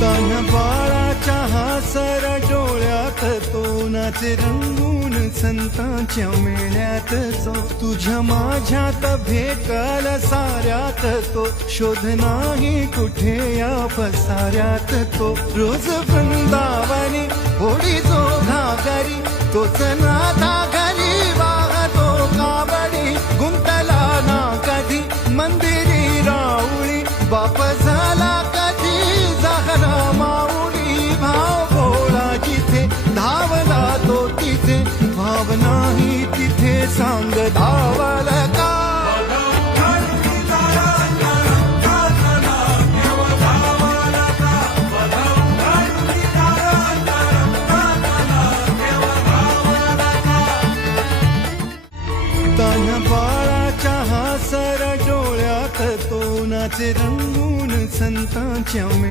तान्ह्या बाळाच्या हासर डोळ्यात तो नाचे रंगून संतांच्या मेळ्यात जो तुझ्या माझ्यात भेटल साऱ्यात तो शोध नाही कुठे या पसाऱ्यात तो रोज वृंदावनी होडी जो घागरी तोच नाथा घरी वाहतो कावडी गुंतला ना कधी मंदिरी राऊळी बाप झाला कधी जाहरा माऊली भाव भोळा जिथे धावला तो तिथे भाव नाही तिथे सांग धावल का तान्ह्या बाळाच्या हासर डोळ्यात तो नाचे रंगून संतांच्या